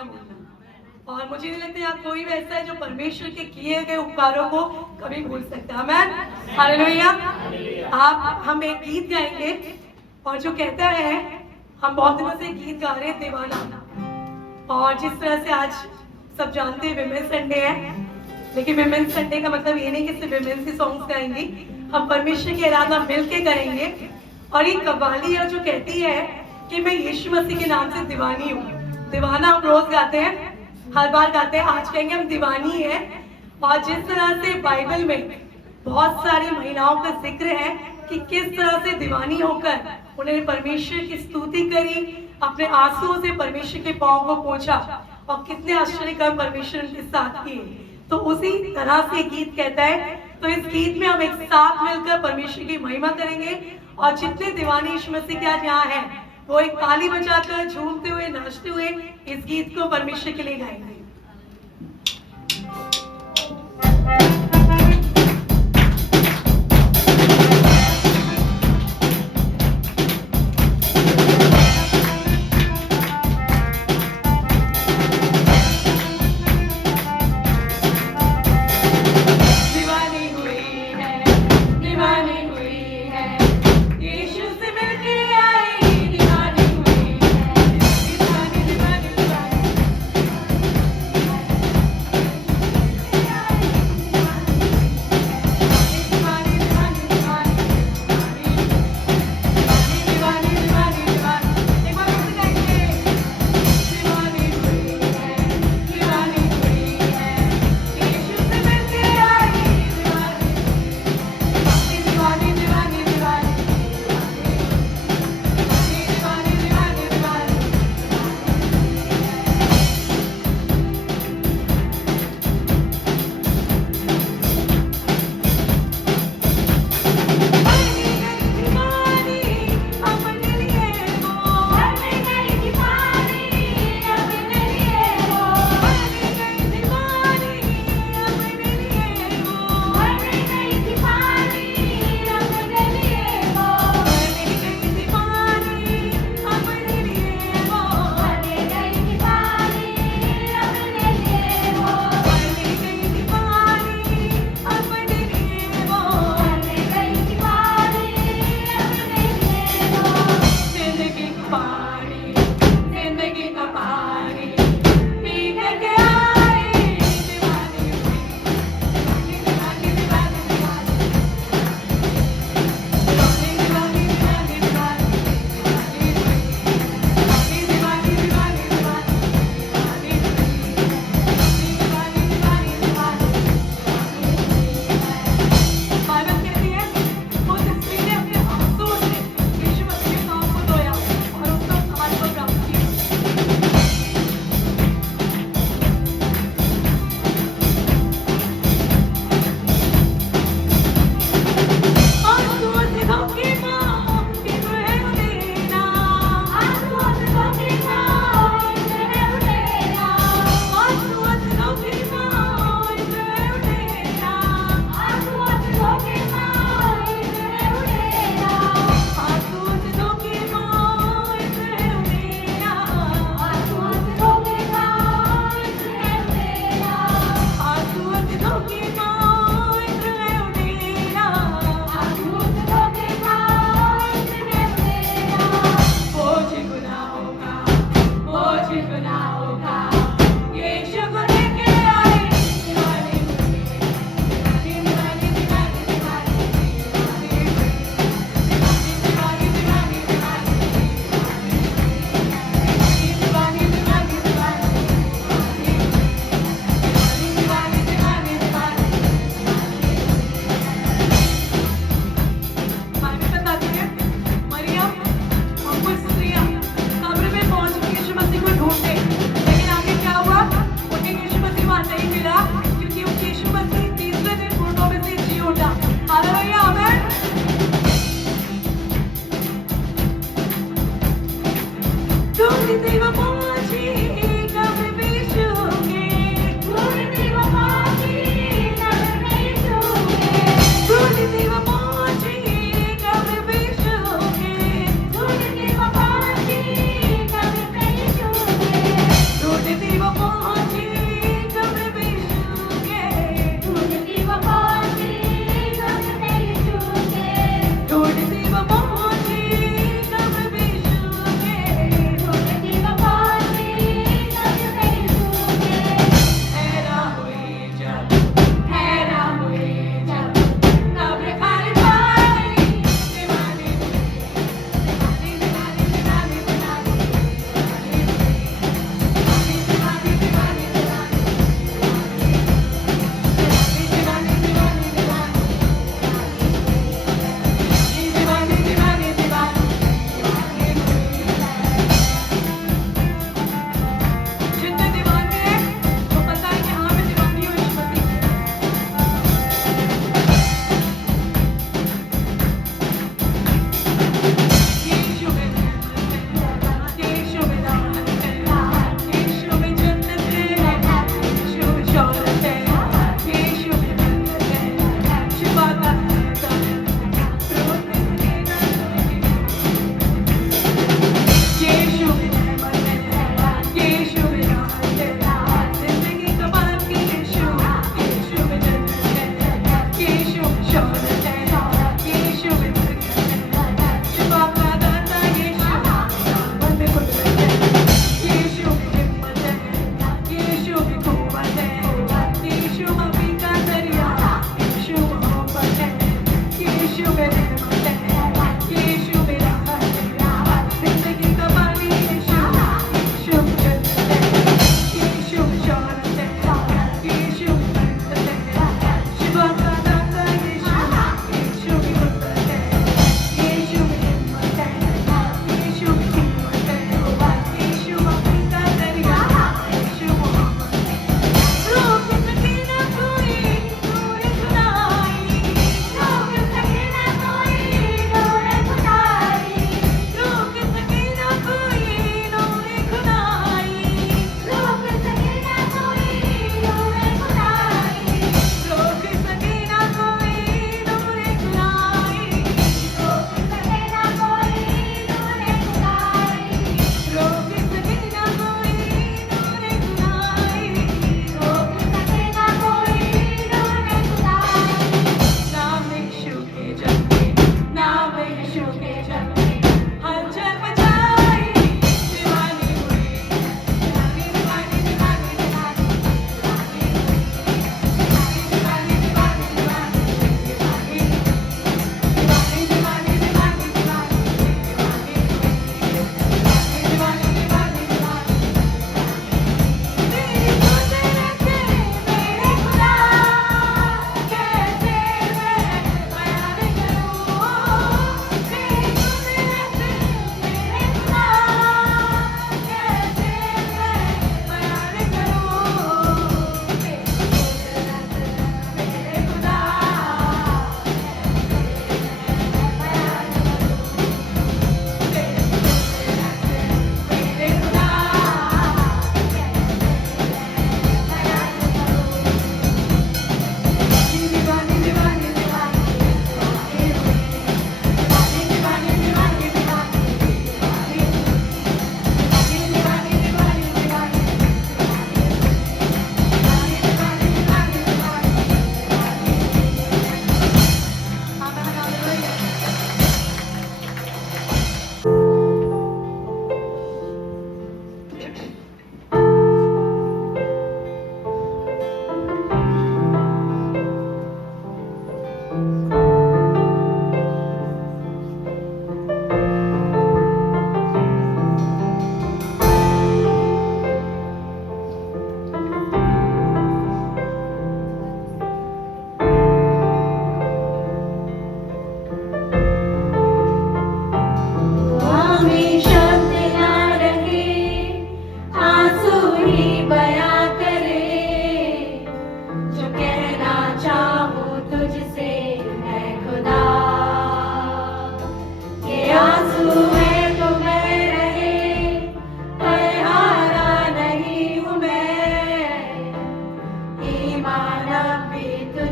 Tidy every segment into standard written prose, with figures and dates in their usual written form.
ना भूलना। और मुझे नहीं लगता यहाँ कोई भी ऐसा है जो परमेश्वर के किए गए उपकारों को कभी भूल सकता है। आमीन, हालेलुया। आप हम एक गीत गाएंगे और जो कहता है, हम बहुत दिनों से गीत गा रहे हैं दीवाना, और जिस तरह से आज सब जानते हैं विमेन संडे है, लेकिन विमेन संडे का मतलब ये नहीं कि सिर्फ विमेन से सॉन्ग्स गाएंगे, हम परमेश्वर की आराधना मिलके करेंगे। और एक कव्वाली है जो कहती है कि मैं यीशु मसीह के नाम से दीवानी हूँ। दीवाना हम रोज गाते हैं, हर बार गाते हैं, आज कहेंगे हम दीवानी है। और जिस तरह से बाइबल में बहुत सारी महिलाओं का जिक्र है कि किस तरह से दीवानी होकर उन्होंने परमेश्वर की स्तुति करी, अपने आंसुओं से परमेश्वर के पांव को पोंछा, और कितने आश्चर्य कर्म परमेश्वर उनके साथ किए। तो उसी तरह से गीत कहता है। तो इस गीत में हम एक साथ मिलकर परमेश्वर की महिमा करेंगे, और जितने दीवाने यीशु मसीह के आज यहाँ हैं, वो एक ताली बजाकर, झूमते हुए, नाचते हुए इस गीत को परमेश्वर के लिए गाएंगे।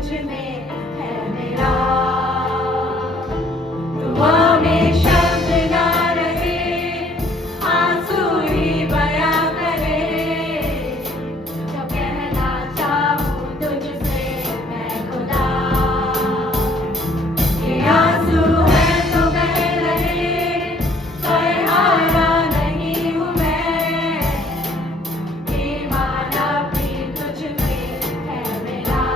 तुझ में है मेरा। दुआ में शब्द ना रहे, आंसू ही बया करे, जब कहना चाहूँ तुझसे मैं खुदा। ये आंसू है तो बह रहे, पर हारा नहीं हूँ मैं, ईमान अपनी तुझ में है मेरा।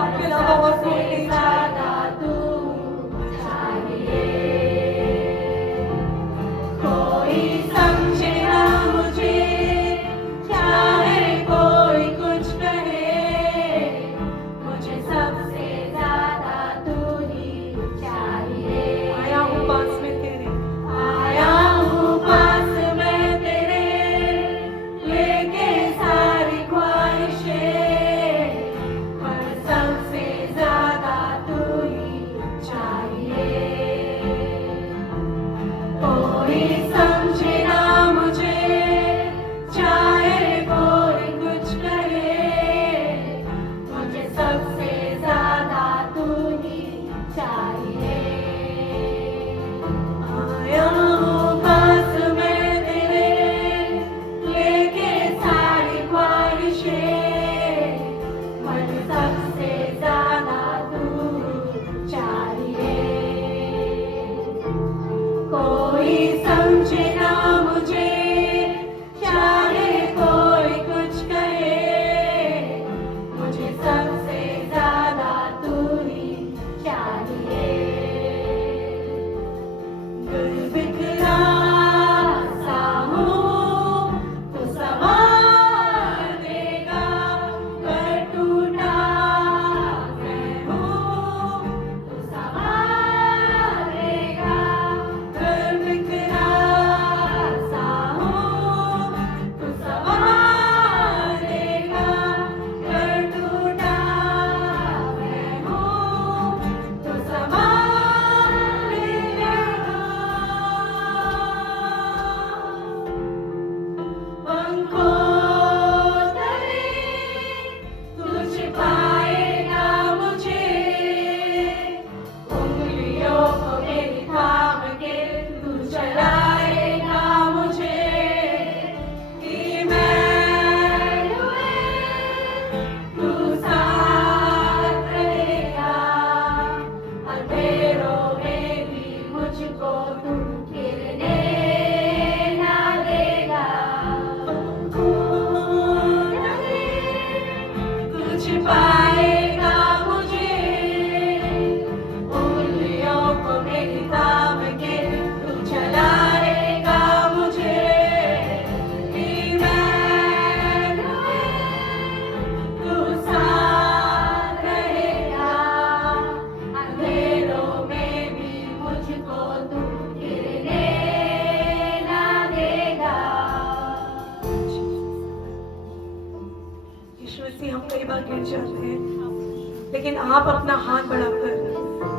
आपके अलावा और कोई नहीं ज्यादा तू चाहिए। कोई समझे ना मुझे, चाहे कोई कुछ कहे, मुझे सबसे ज्यादा तू ही चाहिए। आया हूँ पास में तेरे, आया हूँ पास मैं तेरे, लेके सारी ख्वाहिशें, पर सबसे ज्यादा तू ही चाहिए। कोई समझे ना मुझे, चाहे कोई कुछ कहे, मुझे सबसे ज्यादा तू ही चाहिए। आया हूँ पास मैं तेरे, लेके सारी ख्वाहिशें, मुझे सबसे ज्यादा तू चाहिए। कोई समझे ना मुझे, चाहे कोई कुछ कहे, मुझे सबसे ज्यादा तू ही चाहिए। दिल बिखरा सा हूँ तो संभाल देगा, कर टूटा मैं हूँ तो संभाल देगा। दिल बिखरा सा हूँ तो संभाल देगा, कर टूटा मैं हूँ तो संभाल देगा। पंखों तले तू छिपाएगा मुझे, उंगलियों को मेरी थाम के तू चलाएगा मुझे। ईमान हुए तू साथ रहेगा, अंधेरों में भी मुझको तू गिरने ना देगा। तू छिपाएगा मुझे, उंगलियों को मेरी थाम के तू चलाएगा मुझे। ईमान हुए तू साथ रहेगा, अंधेरों में भी मुझको तू गिरने ना देगा। यीशु मसीह, हम कई बार गिर जाते हैं, लेकिन आप अपना हाथ बढ़ाकर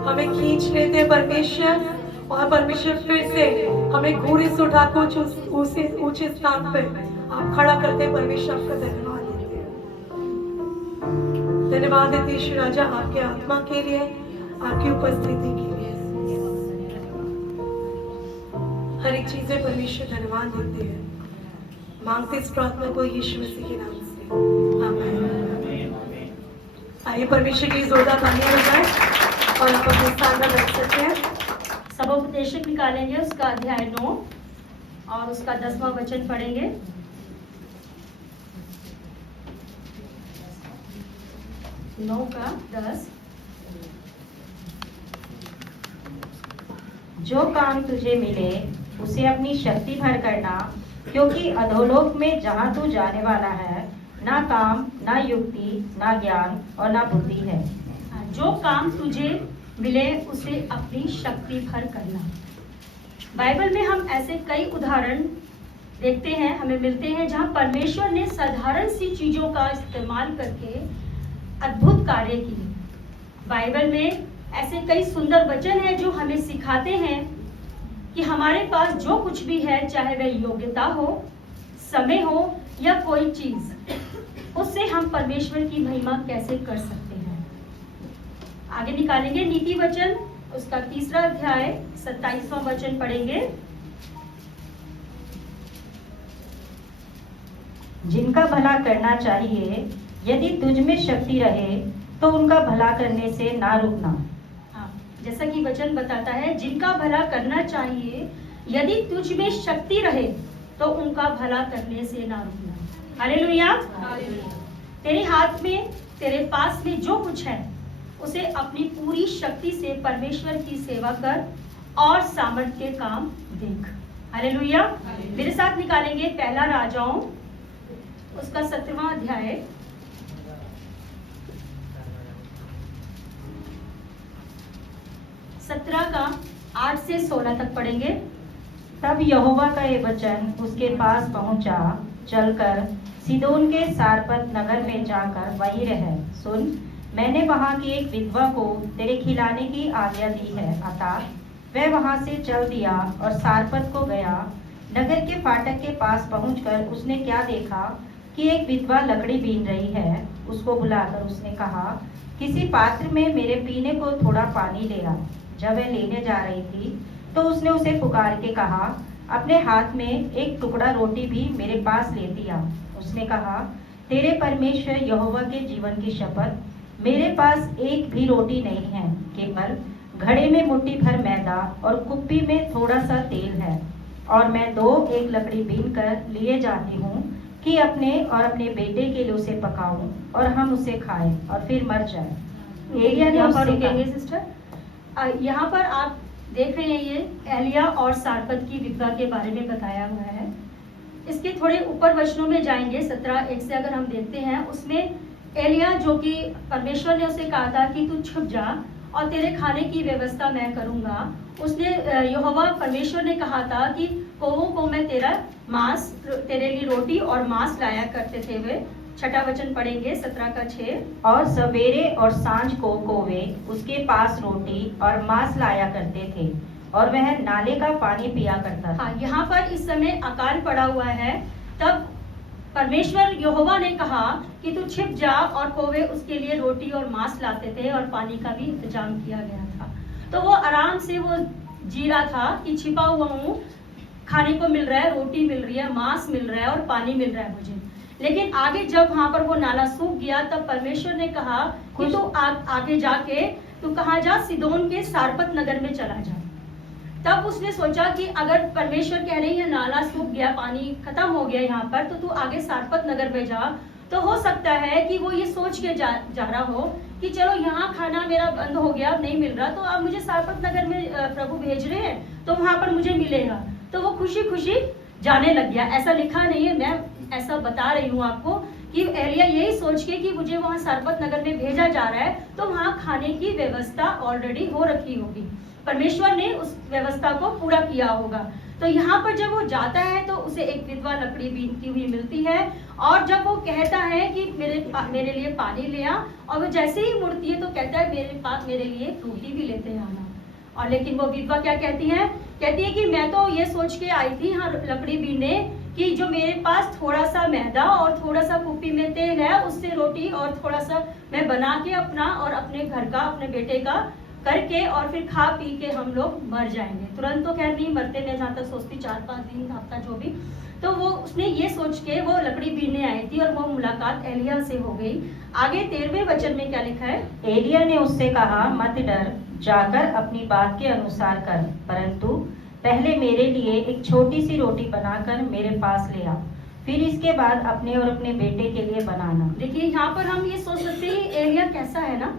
हमें खींच लेते हैं परमेश्वर, और परमेश्वर फिर से हमें घूरे से उठाकर उसे ऊंचे स्थान पर आप खड़ा करते हैं। परमेश्वर आपका धन्यवाद देते हैं, धन्यवाद देते हैं यीशु राजा आपके आत्मा के लिए, आपकी उपस्थिति के लिए। हर एक चीज में परमेश्वर धन्यवाद देते हैं। मांगते इस प्रार्थना को यीशु मसीह के नाम से, आमीन। आइए परमेश्वर की जोरदार तालियां बजाएं और आप अपने स्थान पर बैठ सकते हैं। सबोपदेशक निकालेंगे उसका अध्याय 9 और उसका 10वां वचन पढ़ेंगे। 9 का 10। जो काम तुझे मिले उसे अपनी शक्ति भर करना, क्योंकि अधोलोक में जहाँ तू जाने वाला है, ना काम, ना युक्ति, ना ज्ञान और ना बुद्धि है। जो काम तुझे मिले उसे अपनी शक्ति भर करना। बाइबल में हम ऐसे कई उदाहरण देखते हैं, हमें मिलते हैं, जहाँ परमेश्वर ने साधारण सी चीजों का इस्तेमाल करके अद्भुत कार्य किए। बाइबल में ऐसे कई सुंदर वचन हैं जो हमें सिखाते हैं कि हमारे पास जो कुछ भी है, चाहे वह योग्यता हो, समय हो या कोई चीज, उससे हम परमेश्वर की महिमा कैसे कर सकते हैं। आगे निकालेंगे नीति वचन, उसका 3रा अध्याय 27वां वचन पढ़ेंगे। जिनका भला करना चाहिए, यदि तुझ में शक्ति रहे तो उनका भला करने से ना रुकना। हाँ, जैसा कि वचन बताता है, जिनका भला करना चाहिए, यदि तुझ में शक्ति रहे तो उनका भला करने से ना रुकना। हालेलुया। तेरे हाथ में, तेरे पास में जो कुछ है, उसे अपनी पूरी शक्ति से परमेश्वर की सेवा कर और सामर्थ्य के काम देख। हालेलुया। मेरे साथ निकालेंगे पहला राजाओं उसका 17वां अध्याय। 17 का 8 से 16 तक पढ़ेंगे। तब यहोवा का ये वचन उसके पास पहुंचा, चलकर सीदोन के सारपत नगर में जाकर वहीं रह। सुन, मैंने वहां की एक विधवा को तेरे खिलाने की आज्ञा दी है। अतः वह वहां से चल दिया और सारपत को गया। नगर के फाटक के पास पहुंचकर उसने क्या देखा कि एक विधवा लकड़ी बीन रही है। उसको बुलाकर उसने कहा, किसी पात्र में मेरे पीने को थोड़ा पानी ले आ। जब वह लेने जा रही थी तो उसने उसे पुकार के कहा, अपने हाथ में एक टुकड़ा रोटी भी मेरे पास ले दिया। उसने कहा, तेरे परमेश्वर यहोवा के जीवन की शपथ, मेरे पास एक भी रोटी नहीं है, केवल घड़े में मुट्ठी भर मैदा और कुप्पी में थोड़ा सा तेल है। और मैं एक लकड़ी बीन कर लिए जाती हूँ कि अपने और अपने बेटे के लिए उसे पकाऊं और हम उसे खाएं और फिर मर जाए। एलिया ने यहाँ पर उससे रुकेंगे कहा, सिस्टर। यहाँ पर आप देख रहे हैं ये एलिया और सारपत की विधवा के बारे में बताया हुआ है। इसके थोड़े ऊपर वचनों में जाएंगे। 17:1 से अगर हम देखते हैं, उसमें एलिया जो कि परमेश्वर ने उसे कहा था कि तू छुप जा और तेरे खाने की व्यवस्था मैं करूंगा। उसने यहोवा परमेश्वर ने कहा था कि कौवों को मैं तेरे लिए रोटी और मांस लाया करते थे वे। 6वां वचन पढ़ेंगे 17 का 6। और सवेरे और सांझ को कौवे उसके पास रोटी और मांस लाया करते थे और वह नाले का पानी पिया करता था। हाँ, यहाँ पर इस समय अकाल पड़ा हुआ है। तब परमेश्वर यहोवा ने कहा कि तू छिप जा, और कौवे उसके लिए रोटी और मांस लाते थे और पानी का भी इंतजाम किया गया था। तो वो आराम से वो जी रहा था कि छिपा हुआ हूँ, खाने को मिल रहा है, रोटी मिल रही है, मांस मिल रहा है और पानी मिल रहा है मुझे। लेकिन आगे जब वहां पर वो नाला सूख गया, तब परमेश्वर ने कहा कि तू आगे जाके तू कहाँ जा, सीदोन के सारपत नगर में चला जा। तब उसने सोचा कि अगर परमेश्वर कह रहे हैं नाला सूख गया, पानी खत्म हो गया यहाँ पर, तो तू आगे सारपत नगर में जा। तो हो सकता है कि वो ये सोच के जा रहा हो कि चलो यहाँ खाना मेरा बंद हो गया, नहीं मिल रहा, तो अब मुझे सारपत नगर में प्रभु भेज रहे हैं तो वहां पर मुझे मिलेगा। तो वो खुशी खुशी जाने लग गया। ऐसा लिखा नहीं है, मैं ऐसा बता रही हूँ आपको कि एलिया यही सोच के कि मुझे वहां सारपत नगर में भेजा जा रहा है, तो वहां खाने की व्यवस्था ऑलरेडी हो रखी होगी, परमेश्वर ने उस व्यवस्था को पूरा किया होगा। तो यहाँ पर जब वो जाता है तो उसे एक विधवा लकड़ी बीनती हुई मिलती है, और जब वो कहता है कि मेरे लिए पानी ले आ, और वो जैसे ही मुड़ती है तो कहता है मेरे लिए रोटी भी लेते आना। और लेकिन वो विधवा क्या कहती है कि मैं तो ये सोच के आई थी यहाँ लकड़ी बीनने कि जो मेरे पास थोड़ा सा मैदा और थोड़ा सा कुप्पी में तेल है, उससे रोटी और थोड़ा सा मैं बना के अपना और अपने घर का, अपने बेटे का करके और फिर खा पी के हम लोग मर जाएंगे। तुरंत तो खैर नहीं मरते, मैं जहाँ तक सोचती 4-5 दिन, हफ्ता जो भी। तो वो उसने ये सोच के वो लकड़ी बीनने आई थी और वो मुलाकात एलिया से हो गई। आगे 13वें वचन में क्या लिखा है? एलिया ने उससे कहा, मत डर, जाकर अपनी बात के अनुसार कर, परंतु पहले मेरे लिए एक छोटी सी रोटी बनाकर मेरे पास ले आ, फिर इसके बाद अपने और अपने बेटे के लिए बनाना। देखिए यहाँ पर हम ये सोच सकते हैं एलिया कैसा है ना,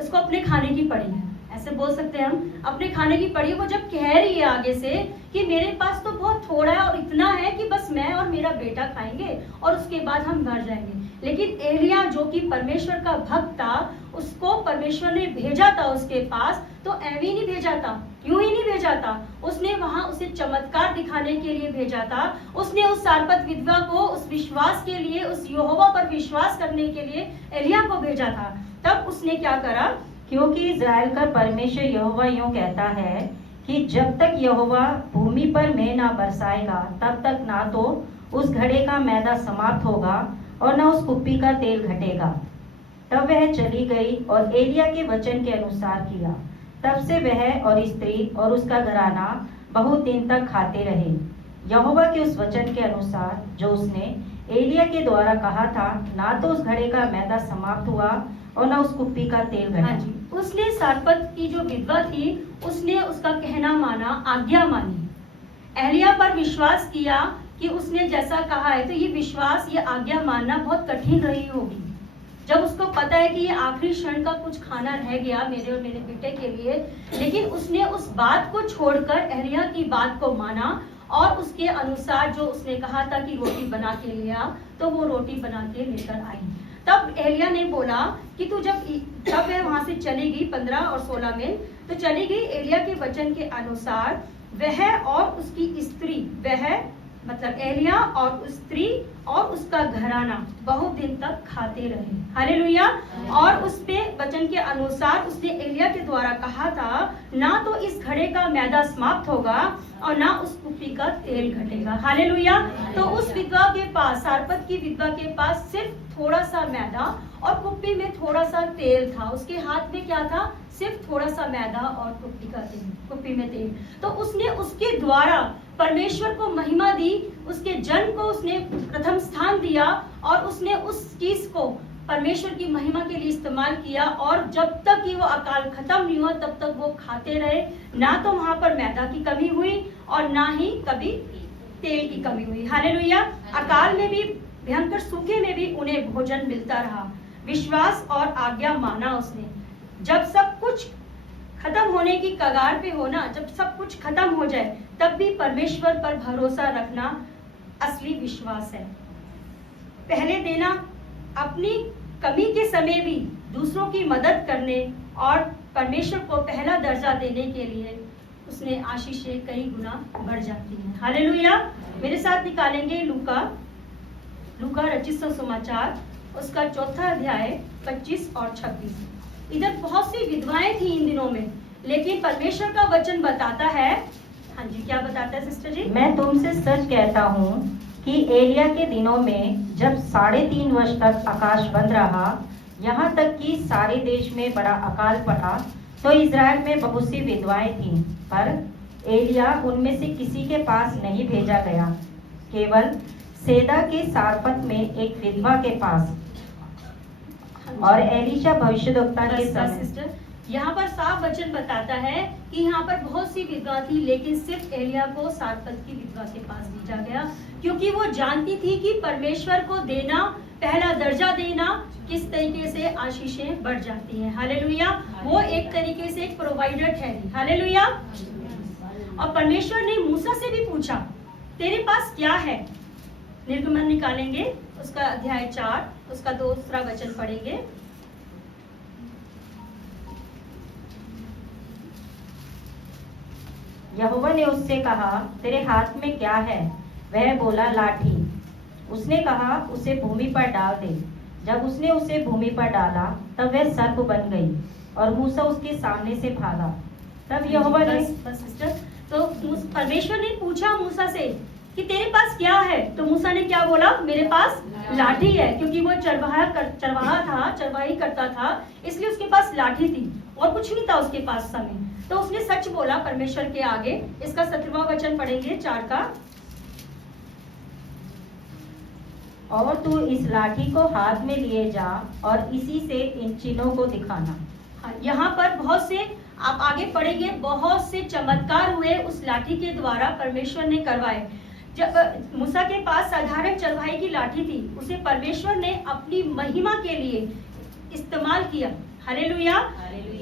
उसको अपने खाने की पड़ी है, ऐसे बोल सकते हैं हम, अपने खाने की पड़ी। वो जब कह रही है आगे से कि मेरे पास तो बहुत थोड़ा है और इतना है कि बस मैं और मेरा बेटा खाएंगे और उसके बाद हम मर जाएंगे। लेकिन एलिया जो कि परमेश्वर का भक्त था, उसको परमेश्वर ने भेजा था उसके पास, तो ऐवी नहीं भेजा था, यूं ही नहीं भेजा था, उसने वहां उसे चमत्कार दिखाने के लिए भेजा था। उसने उस सारपत विधवा को उस विश्वास के लिए, उस यहोवा पर विश्वास करने के लिए एलिया को भेजा था। तब उसने क्या करा? क्योंकि इज़राइल का परमेश्वर यहोवा यूं कहता है कि जब तक यहोवा भूमि पर मेंह ना बरसाएगा, तब तक ना तो उस घड़े का मैदा समाप्त होगा और न उस कुप्पी का तेल घटेगा। तब वह चली गई और एलिया के वचन के अनुसार किया। तब से वह और स्त्री और उसका घराना बहुत दिन तक खाते रहे, यहोवा के उस वचन के अनुसार जो उसने एलिया के द्वारा कहा था। ना तो उस घड़े का मैदा समाप्त हुआ और न उस कुप्पी का तेल घटा। हाँ जी, उसने सारपत की जो विधवा थी, उसने उसका कहना माना, आज्ञा मानी, एलिया पर विश्वास किया कि उसने जैसा कहा है। तो ये विश्वास, ये आज्ञा मानना बहुत कठिन रही होगी, जब उसको पता है कि ये आखिरी क्षण का कुछ खाना रह गया मेरे और मेरे बेटे के लिए, लेकिन उसने उस बात को छोड़कर एलिय्याह की बात को माना और उसके अनुसार जो उसने कहा था कि रोटी बना के ले आ, तो वो रोटी बना के लेकर आई। तब एलिय्याह ने बोला कि तू जब वह वहां से चली गई 15 और 16 में, तो चली गई एलिय्याह के वचन के अनुसार वह और उसकी स्त्री, वह मतलब एलिय्याह और स्त्री और उसका घराना बहुत दिन तक खाते रहे। हालेलुया। और उस पे वचन के अनुसार उसने एलिय्याह के द्वारा कहा था, ना तो इस घड़े का मैदा समाप्त होगा और ना उस कुप्पी का तेल घटेगा। हालेलुया। तो उस विधवा के पास, सारपत की विधवा के पास सिर्फ थोड़ा सा मैदा और कुप्पी में थोड़ा सा तेल था। उसके हाथ में क्या था? सिर्फ थोड़ा सा मैदा और कुप्पी में तेल। तो उसने उसके द्वारा परमेश्वर को महिमा दी, उसके जन को उसने प्रथम स्थान दिया और उसने उस चीज को परमेश्वर की महिमा के लिए इस्तेमाल किया। और जब तक कि वो अकाल खत्म नहीं हुआ तब तक वो खाते रहे। ना तो वहां पर मैदा की कमी हुई और ना ही कभी तेल की कमी हुई। हालेलुया। अकाल में भी, भयंकर सूखे में भी उन्हें भोजन मिलता रहा। विश्वास और आज्ञा माना उसने। जब सब कुछ खत्म होने की कगार पे हो ना, जब सब कुछ खत्म हो जाए, तब भी परमेश्वर पर भरोसा रखना असली विश्वास है। पहले देना, अपनी कमी के समय भी दूसरों की मदद करने और परमेश्वर को पहला दर्जा देने के लिए उसने आशीषें कई गुना बढ़ जाती हैं। हालेलुया। मेरे साथ निकालेंगे लूका रचित सुसमाचार, उसका 4 अध्याय 25 और 26। इधर बहुत सी विधवाएं थी इन दिनों में, लेकिन परमेश्वर का वचन बताता है, हाँ जी क्या बताता है सिस्टर जी? मैं तुमसे सच कहता हूँ कि एलिय्याह के दिनों में जब 3.5 वर्ष तक आकाश बंद रहा, यहाँ तक कि सारे देश में बड़ा अकाल पड़ा, तो इज़राइल में बहुत सी विधवाएं थीं, पर एलिय्याह उनमें से किसी के पास नहीं भेजा गया, केवल सेदा के सारपत में एक विधवा के पास। और एलीशा भविष्यद्वक्ता के समय। सिस्टर, यहाँ पर साफ वचन बताता है कि यहाँ पर बहुत सी विधवा थी, लेकिन सिर्फ एलिय्याह को सारपत की विधवा के पास भेजा गया, क्योंकि वो जानती थी कि परमेश्वर को देना, पहला दर्जा देना, किस तरीके से आशीषें बढ़ जाती हैं। हालेलुया। वो एक तरीके से एक प्रोवाइडर ठहरी। हालेलुया। और परमेश्वर ने मूसा से भी पूछा, तेरे पास क्या है? निर्गमन निकालेंगे, उसका अध्याय 4, उसका 2 वचन पढ़ेंगे। यहोवा ने उससे कहा, तेरे हाथ में क्या है? वह बोला, लाठी। उसने कहा, उसे भूमि पर डाल दे। जब उसने उसे भूमि पर डाला, तब वह सर्प बन गई और मूसा उसके सामने से भागा। तब यहोवा ने तो परमेश्वर ने पूछा मूसा से कि तेरे पास क्या है? तो मूसा ने क्या बोला? मेरे पास लाठी है, क्योंकि वो चरवाही करता था, इसलिए उसके पास लाठी थी और कुछ नहीं था उसके पास समय। तो उसने सच बोला परमेश्वर के आगे। इसका 17वां वचन पढ़ेंगे 4 का। और तू इस लाठी को हाथ में लिए जा और इसी से इन चिन्हों को दिखाना। हाँ, यहाँ पर बहुत से, आप आगे पढ़ेंगे, बहुत से चमत्कार हुए उस लाठी के द्वारा परमेश्वर ने करवाए। जब मूसा के पास साधारण चरवाही की लाठी थी, उसे परमेश्वर ने अपनी महिमा के लिए इस्तेमाल किया। हालेलुया।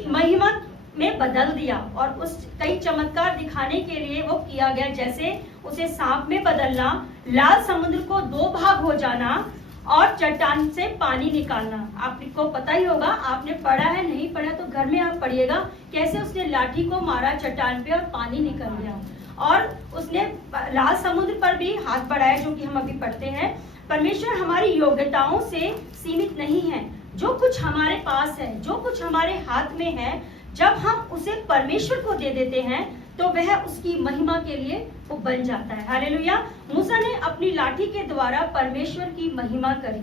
महिमा में बदल दिया और उस कई चमत्कार दिखाने के लिए वो किया गया, जैसे उसे सांप में बदलना, लाल समुद्र को 2 भाग हो जाना और चट्टान से पानी निकालना। आपको पता ही होगा, आपने पढ़ा है, नहीं पढ़ा तो घर में आप पढ़िएगा, कैसे उसने लाठी को मारा चट्टान पे और पानी निकल गया। और उसने लाल समुद्र पर भी हाथ बढ़ाया, जो कि हम अभी पढ़ते हैं। परमेश्वर हमारी योग्यताओं से सीमित नहीं है। जो कुछ हमारे पास है, जो कुछ हमारे हाथ में है, जब हम उसे परमेश्वर को दे देते हैं तो वह उसकी महिमा के लिए वो बन जाता है। हालेलुया। मूसा ने अपनी लाठी के द्वारा परमेश्वर की महिमा करी।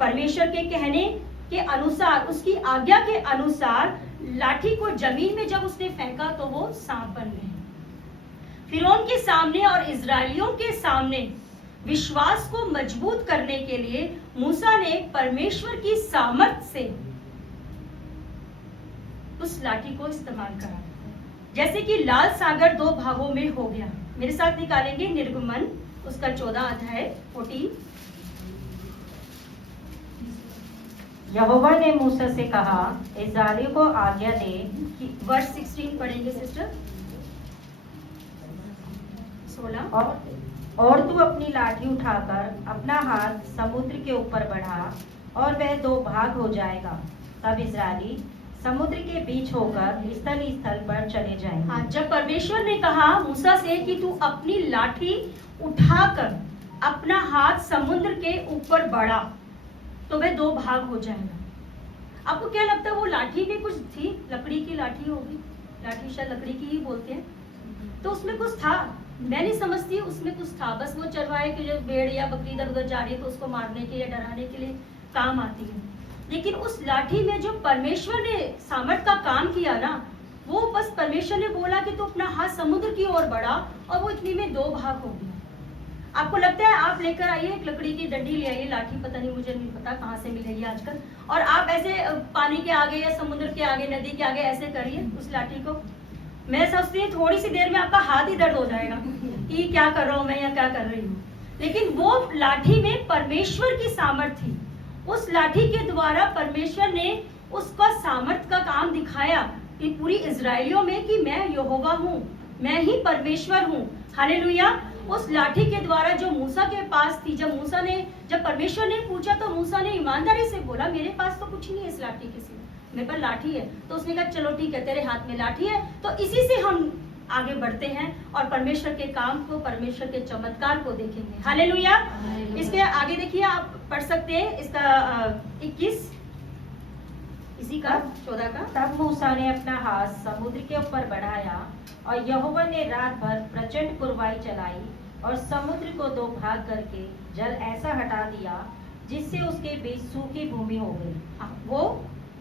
परमेश्वर के कहने के अनुसार, उसकी आज्ञा के अनुसार लाठी को जमीन में जब उसने फेंका तो वो सांप बन गए। फिरौन के सामने और इजरायलियों के सामने विश्वास को मजबूत करने के लिए मूसा ने परमेश्वर की सामर्थ से उस लाठी को इस्तेमाल करा, जैसे कि लाल सागर 2 भागों में हो गया। मेरे साथ निकालेंगे निर्गमन, उसका 14 अध्याय 14। यहोवा ने मूसा से कहा, इस्राएलियों को आज्ञा दे कि वर्ष 16 पढ़ेंगे सिस्टर। 16 और तू अपनी लाठी उठाकर अपना हाथ समुद्र के ऊपर बढ़ा और वह दो भाग हो जाएगा। तब इस्राएली समुद्र के बीच होकर स्थल पर चले जाएंगे। हाँ, जब परमेश्वर ने कहा मूसा से कि तू अपनी लाठी उठाकर अपना हाथ समुद्र के ऊपर बढ़ा तो वह दो भाग हो जाएगा। आपको क्या लगता है वो लाठी में कुछ थी? लकड़ी की लाठी होगी, लाठी शायद लकड़ी की ही बोलते हैं, तो उसमें कुछ था। मैं नहीं समझती उसमें कुछ था, बस वो चरवाहे के जो भेड़ या बकरी इधर उधर जा रही है तो उसको मारने के या डराने के लिए काम आती है। लेकिन उस लाठी में जो परमेश्वर ने सामर्थ का काम किया ना, वो बस परमेश्वर ने बोला कि तू अपना हाथ समुद्र की ओर बढ़ा और वो इतनी में दो भाग हो गया। आपको लगता है आप लेकर आइए एक लकड़ी की डंडी ले आइए, लाठी पता नहीं, मुझे नहीं पता कहाँ से मिलेगी आजकल, और आप ऐसे पानी के आगे या समुद्र के आगे, नदी के आगे ऐसे करिए उस लाठी को। मैं सोचती हूँ थोड़ी सी देर में आपका हाथ ही दर्द हो जाएगा कि क्या कर रहा हूँ मैं या क्या कर रही हूँ। लेकिन वो लाठी में परमेश्वर की सामर्थ थी। उस लाठी के द्वारा परमेश्वर ने उसका सामर्थ का काम दिखाया कि पूरी इजराइलियों में कि मैं यहोवा हूँ, मैं ही परमेश्वर हूँ। हालेलुया। उस लाठी के द्वारा जो मूसा के पास थी, जब परमेश्वर ने पूछा तो मूसा ने ईमानदारी से बोला मेरे पास तो कुछ नहीं है इस लाठी के सिवा, मेरे पर लाठी है। तो उसने कहा चलो ठीक है, तेरे हाथ में लाठी है, तो इसी से हम आगे बढ़ते हैं और परमेश्वर के काम को, परमेश्वर के चमत्कार को देखेंगे। हालेलुया। इसके आगे देखिए, आप पढ़ सकते हैं इसका 21 इसी का 14 का। तब मूसा ने अपना हाथ समुद्र के ऊपर बढ़ाया और यहोवा ने रात भर प्रचंड पुरवाई चलाई और समुद्र को दो भाग करके जल ऐसा हटा दिया जिससे उसके बीच सूखी भूमि हो गई। वो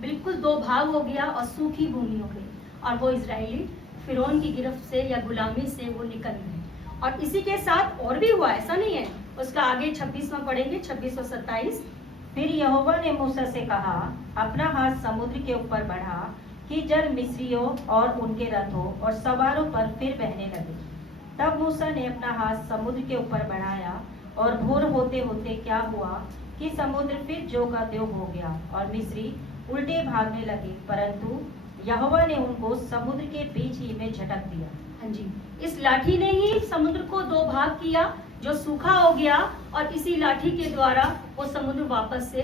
बिल्कुल दो भाग हो गया और सूखी भूमि हो गई, और वो इजरायली फिरौन की गिरफ्त से या गुलामी से वो निकल गए। और इसी के साथ और भी हुआ, ऐसा नहीं है। उसका आगे 26वां पढ़ेंगे, 26 और 27। फिर यहोवा ने मूसा से कहा, अपना हाथ समुद्र के ऊपर बढ़ा कि जल मिस्रियों और उनके रथों और सवारों पर फिर बहने लगे। तब मूसा ने अपना हाथ समुद्र के ऊपर बढ़ाया और भोर होते होते क्या हुआ कि समुद्र फिर ज्यों का त्यों हो गया और मिस्री उल्टे भागने लगे, परंतु यहोवा ने उनको समुद्र के बीच ही में झटक दिया। हाँ जी, इस लाठी ने ही समुद्र को दो भाग किया जो सूखा हो गया, और इसी लाठी के द्वारा वो समुद्र वापस से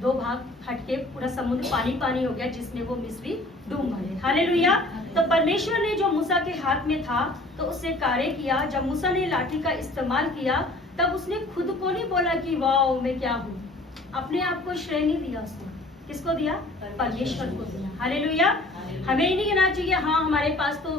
दो भाग हटके पूरा समुद्र पानी पानी हो गया, जिसमें वो मिस्री डूब गए। हालेलुया। तो परमेश्वर ने जो मूसा के हाथ में था तो उससे कार्य किया। जब मूसा ने लाठी का इस्तेमाल किया तब उसने खुद को नहीं बोला कि वाह मैं क्या हूँ, अपने आप को श्रेय नहीं दिया उसने। किसको दिया? परमेश्वर को दिया। हालेलुया। हमें ही नहीं कहना चाहिए हाँ हमारे पास तो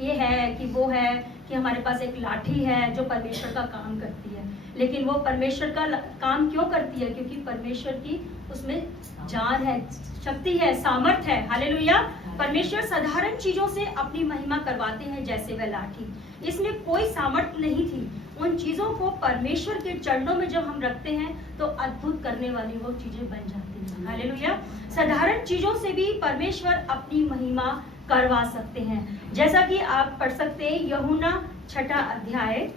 ये है कि वो है, कि हमारे पास एक लाठी है जो परमेश्वर का काम करती है। लेकिन वो परमेश्वर का काम क्यों करती है? क्योंकि परमेश्वर की उसमें जान है, शक्ति है, सामर्थ है। हालेलुया। परमेश्वर साधारण चीजों से अपनी महिमा करवाते हैं, जैसे वह लाठी, इसमें कोई सामर्थ नहीं थी। उन चीजों को परमेश्वर के चरणों में जब हम रखते हैं तो अद्भुत करने वाली वो चीजें बन जाती हैं। हालेलुया। साधारण चीजों से भी परमेश्वर अपनी महिमा करवा सकते हैं। जैसा कि आप पढ़ सकते हैं यूहन्ना 6 अध्याय,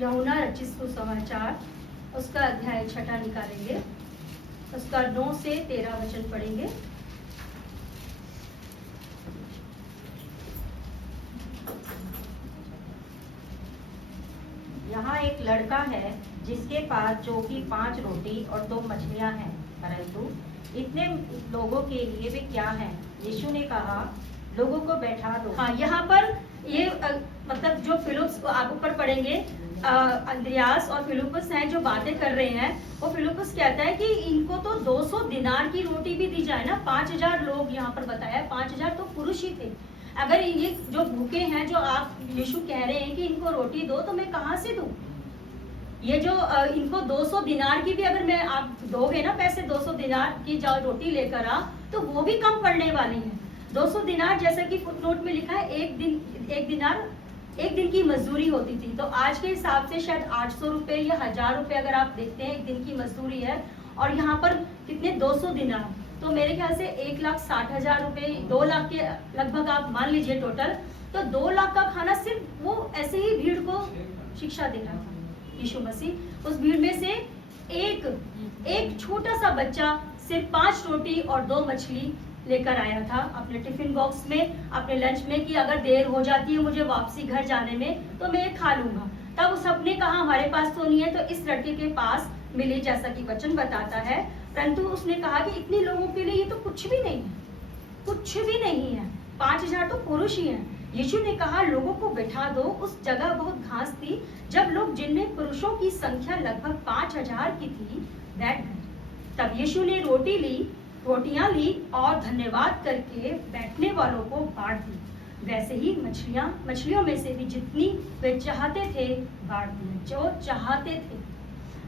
यूहन्ना रचित सुसमाचार, उसका अध्याय 6 निकालेंगे, उसका 9 से 13 वचन पढ़ेंगे। यहाँ एक लड़का है जिसके पास जो कि 5 रोटी और 2 मछलियाँ हैं, परंतु इतने लोगों के लिए वे क्या हैं? यीशु ने कहा, लोगों को बैठा दो। हाँ, यहाँ पर ये मतलब जो फिलिप्स, आप ऊपर पढ़ेंगे, अंद्रयास और फिलिप्पस हैं जो बातें कर रहे हैं। वो फिलिप्पस कहता है कि इनको तो 200 दिनार की रोटी भी दी जाए ना। 5000 लोग यहाँ पर बताया, 5000 तो पुरुष ही थे। अगर ये जो भूखे हैं, जो आप यीशु कह रहे हैं कि इनको रोटी दो, तो मैं कहाँ से दूं? ये जो इनको 200 दिनार की भी अगर मैं आप दोगे ना पैसे, 200 दिनार की जाओ रोटी लेकर आ, तो वो भी कम पड़ने वाली है। 200 दिनार जैसा कि फुटनोट में लिखा है, एक दिनार एक दिन की मजदूरी होती थी। तो आज के हिसाब से शायद 800 रुपए या 1000 रुपए अगर आप देखते हैं, एक दिन की मजदूरी है। और यहाँ पर कितने 200 दिनार, तो मेरे ख्याल से 1,60,000 रुपए, 2 लाख के लगभग आप मान लीजिए टोटल। तो 2 लाख का खाना सिर्फ वो ऐसे ही भीड़ को शिक्षा दे रहा था यीशु मसीह। उस भीड़ में से एक छोटा सा बच्चा सिर्फ 5 रोटी और 2 मछली लेकर आया था अपने टिफिन बॉक्स में, अपने लंच में, कि अगर देर हो जाती है मुझे वापसी घर जाने में तो मैं ये खा लूंगा। तब उस सबने कहा हमारे पास तो नहीं है, तो इस लड़के के पास मिली, जैसा कि वचन बताता है। परंतु उसने कहा कि इतने लोगों के लिए ये तो कुछ भी नहीं है, कुछ भी नहीं है, 5000 तो पुरुष ही हैं। यीशु ने कहा लोगों को बैठा दो। उस जगह बहुत घास थी। जब लोग, जिनमें पुरुषों की संख्या लगभग 5000 की थी, बैठ गए। तब यीशु ने रोटियां ली और धन्यवाद करके बैठने वालों को बांट दी। वैसे ही मछलियों में से भी जितनी वे चाहते थे बांट दी, जो चाहते थे।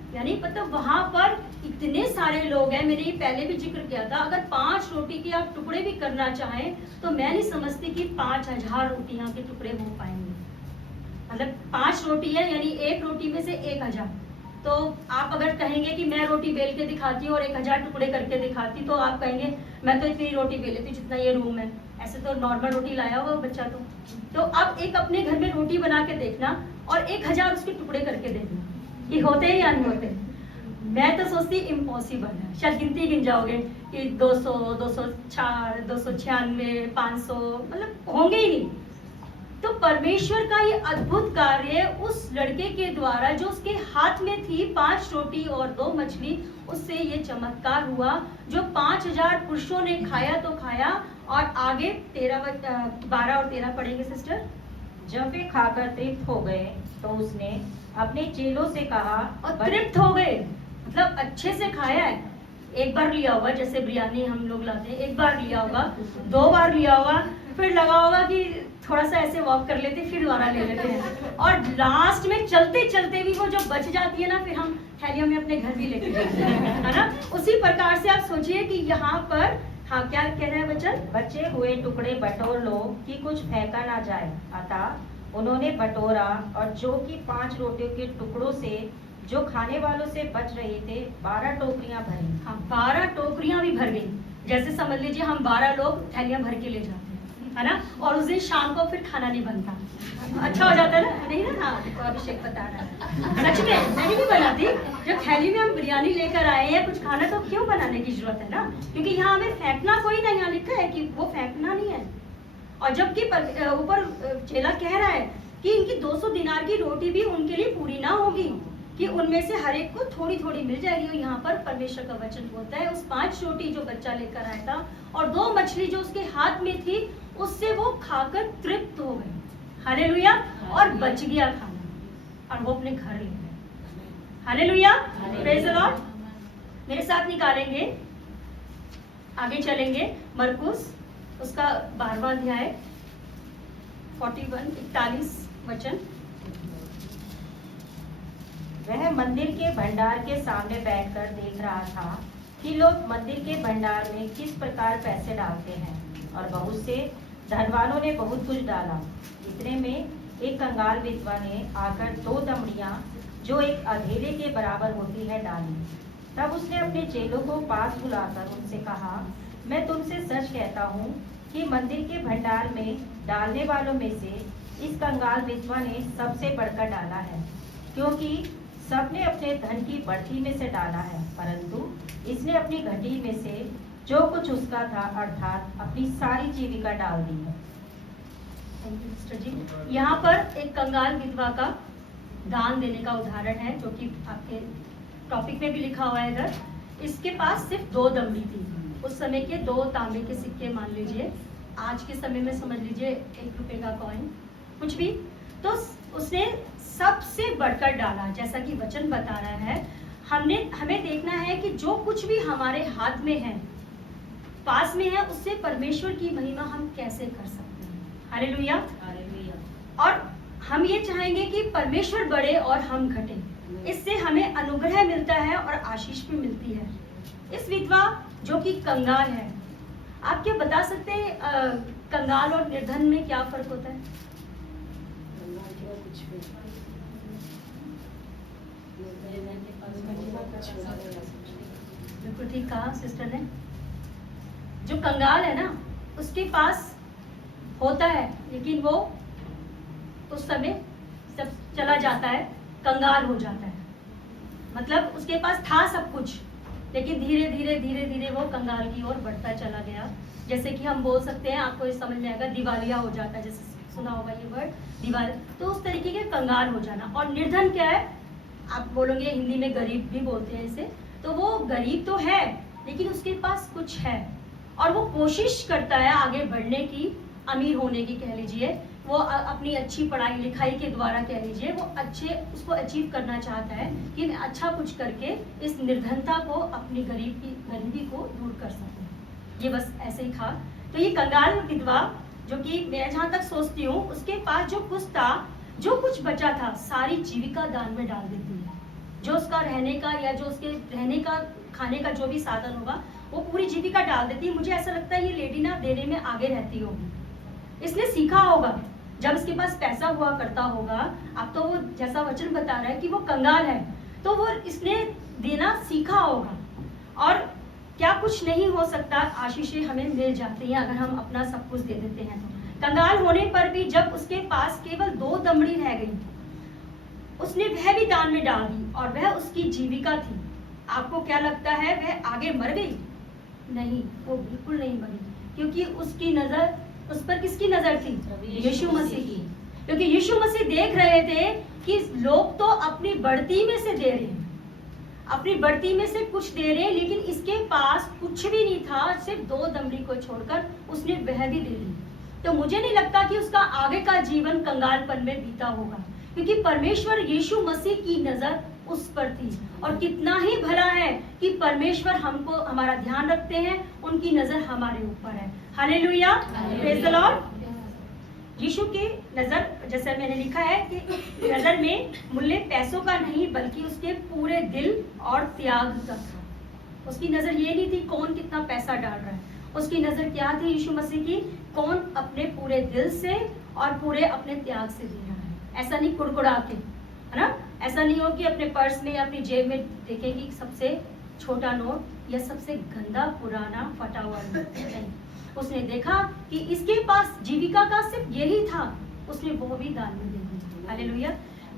यानी मतलब वहां पर इतने सारे लोग हैं। मैंने ये पहले भी जिक्र किया था, अगर 5 रोटी के आप टुकड़े भी करना चाहें तो मैं नहीं समझती कि 5000 रोटियां के टुकड़े हो पाएंगे। मतलब 5 रोटी है, यानी एक रोटी में से 1000। तो आप अगर कहेंगे कि मैं रोटी बेल के दिखाती हूँ और 1000 टुकड़े करके दिखाती, तो आप कहेंगे मैं तो इतनी रोटी बेल लेती जितना ये रूम है। ऐसे तो नॉर्मल रोटी लाया होगा बच्चा। तो अब एक अपने घर में रोटी बना के देखना और 1000 उसके टुकड़े करके देखना, ये होते हैं या नहीं होते। मैं तो सोचती इम्पॉसिबल है। शायद गिनती गिन जाओगे कि 200, 204, 296, 500, मतलब होंगे ही नहीं। तो परमेश्वर का ये अद्भुत कार्य उस लड़के के द्वारा, जो उसके हाथ में थी 5 रोटी और 2 मछली, उससे ये चमत्कार हुआ, जो 5000 पुरुषों ने खाया तो खाया। और आगे 12 और 13 पढ़ेंगे सिस्टर। जब वे खाकर तृप्त हो गए तो उसने अपने चेलों से कहा, और तृप्त हो गए मतलब अच्छे से खाया है। एक बार लिया होगा, जैसे बिरयानी हम लोग लाते हैं, एक बार लिया होगा, 2 बार लिया होगा, फिर लगा होगा कि थोड़ा सा ऐसे वॉक कर लेते, फिर दोबारा ले लेते हैं, और लास्ट में चलते चलते भी वो जो बच जाती है ना, फिर हम थैलियों में अपने घर भी लेके जाते हैं, है ना। उसी प्रकार से आप सोचिए कि यहाँ पर, हाँ क्या कह रहे हैं वचन, बचे हुए टुकड़े बटोर लो कि कुछ फेंका ना जाए। अतः उन्होंने बटोरा, और जो कि 5 रोटियों के टुकड़ों से जो खाने वालों से बच रहे थे 12 टोकरियां भरी। हाँ, 12 टोकरियां भी भर गई। जैसे समझ लीजिए हम 12 लोग थैलियां भर के ले जाते हैं, है ना, और उस दिन शाम को फिर खाना नहीं बनता। अच्छा हो जाता है ना, नहीं ना। हाँ देखो अभिषेक बता रहा है, सच में मैं नहीं बनाती। जो थैली में हम बिरयानी लेकर आए हैं, कुछ खाना तो क्यों बनाने की जरूरत है ना, क्योंकि यहाँ हमें फेंकना कोई नहीं, यहाँ लिखा है कि वो फेंकना नहीं है। और जबकि ऊपर चेला कह रहा है कि इनकी 200 दिनार की रोटी भी उनके लिए पूरी ना होगी, कि उनमें से हर एक को थोड़ी थोड़ी मिल जाएगी। और यहाँ पर परमेश्वर का वचन होता है, उस 5 रोटी जो बच्चा लेकर आया था और 2 मछली जो उसके हाथ में थी, उससे वो खाकर तृप्त हो गए। हालेलुया। और बच गया खाना, और वो अपने घर ले गए। Hallelujah, praise the Lord. मेरे साथ निकालेंगे, आगे चलेंगे। मरकुस उसका 12वां अध्याय 41 वचन। वह मंदिर के भंडार के सामने बैठकर देख रहा था कि लोग मंदिर के भंडार में किस प्रकार पैसे डालते हैं, और बहुत से धनवानों ने बहुत कुछ डाला। इतने में एक कंगाल विधवा ने आकर 2 दमड़ियां, जो एक अधेले के बराबर होती है, डाली। तब उसने अपने चेलों को पास बुलाकर उनसे कहा, मैं तुमसे सच कहता हूँ कि मंदिर के भंडार में डालने वालों में से इस कंगाल विधवा ने सबसे बढ़कर डाला है, क्योंकि सबने अपने धन की बढ़ती में से डाला है, परंतु इसने अपनी घटी में से जो कुछ उसका था, अर्थात अपनी सारी जीविका डाल दी है। थैंक यू सिस्टर जी। यहाँ पर एक कंगाल विधवा का दान देने का उदाहरण है, जो कि आपके टॉपिक में भी लिखा हुआ है इधर। इसके पास सिर्फ 2 दमड़ी थी। उस समय के 2 तांबे के सिक्के मान लीजिए, आज के समय में समझ लीजिए 1 रुपए का कॉइन, कुछ भी। तो उसने सबसे बढ़कर डाला, जैसा कि वचन बता रहा है। हमें देखना है कि जो कुछ भी हमारे हाथ में है, पास में है, उससे परमेश्वर की महिमा हम कैसे कर सकते हैं। हालेलुया। और हम ये चाहेंगे कि परमेश्वर बढ़े और हम घटे, इससे हमें अनुग्रह मिलता है और आशीष भी मिलती है। इस विधवा जो कि कंगाल है, आप क्या बता सकते हैं कंगाल और निर्धन में क्या फर्क होता है? बिल्कुल ठीक कहा सिस्टर ने। जो कंगाल है ना, उसके पास होता है, लेकिन वो उस समय सब चला जाता है, कंगाल हो जाता है। मतलब उसके पास था सब कुछ, लेकिन धीरे धीरे धीरे धीरे वो कंगाल की ओर बढ़ता चला गया। जैसे कि हम बोल सकते हैं, आपको ये समझ में आएगा, दिवालिया हो जाता है, जैसे सुना होगा ये वर्ड दिवाल, तो उस तरीके के कंगाल हो जाना। और निर्धन क्या है, आप बोलोगे हिंदी में गरीब भी बोलते हैं इसे, तो वो गरीब तो है लेकिन उसके पास कुछ है और वो कोशिश करता है आगे बढ़ने की, अमीर होने की कह लीजिए, वो अपनी अच्छी पढ़ाई लिखाई के द्वारा कह लीजिए, वो अच्छे उसको अचीव करना चाहता है कि मैं अच्छा कुछ करके इस निर्धनता को, अपनी गरीबी को दूर कर सकूं। ये बस ऐसे ही था। तो ये कंगाल विधवा, जो कि मैं जहाँ तक सोचती हूँ, उसके पास जो कुछ था, जो कुछ बचा था, सारी जीविका दान में डाल देती है। जो उसका रहने का या जो उसके रहने का, खाने का जो भी साधन होगा, वो पूरी जीविका डाल देती है। मुझे ऐसा लगता है ये लेडी ना देने में आगे रहती होगी। इसने सीखा होगा, जब इसके पास पैसा हुआ करता होगा, अब तो वो जैसा वचन बता रहा है कि वो कंगाल है, तो वो इसने देना सीखा होगा। और क्या कुछ नहीं हो सकता, आशीषें हमें मिल जाती हैं अगर हम अपना सब कुछ दे देते हैं तो। कंगाल होने पर भी जब उसके पास केवल 2 दमड़ी रह गई, उसने वह भी दान में डाल दी और वह उसकी जीविका थी। आपको क्या लगता है वह आगे मर गई? नहीं, वो बिल्कुल नहीं मरी, क्योंकि उसकी नजर उस पर किसकी नजर थी? यीशु मसीह की। क्योंकि यीशु मसीह देख रहे थे कि लोग तो अपनी बढ़ती में से दे रहे हैं, अपनी बढ़ती में से कुछ दे रहे हैं, लेकिन इसके पास कुछ भी नहीं था, सिर्फ 2 दमड़ी को छोड़कर उसने वह भी दे दी। तो मुझे नहीं लगता कि उसका आगे का जीवन कंगालपन में बीता होगा, क्योंकि परमेश्वर यीशु मसीह की नजर उस पर थी। और कितना ही भला है कि परमेश्वर हमको, हमारा ध्यान रखते हैं, उनकी नजर हमारे ऊपर है। Hallelujah, praise the Lord. यीशु की नजर, जैसे मैंने लिखा है कि नजर में मूल्य पैसों का नहीं, बल्कि उसके पूरे दिल और त्याग का था। उसकी नजर ये नहीं थी कौन कितना पैसा डाल रहा है, उसकी नजर क्या थी यीशु मसीह की? कौन अपने पूरे दिल से और पूरे अपने त्याग से दे रहा है। ऐसा नहीं कुड़कुड़ा के, है ना, ऐसा नहीं हो कि अपने पर्स में या अपनी जेब में देखें कि सबसे छोटा नोट या सबसे गंदा पुराना फटा हुआ नोट। नहीं, उसने देखा कि इसके पास जीविका का सिर्फ यही था, उसने वो भी दान में दे दी। हालेलुया।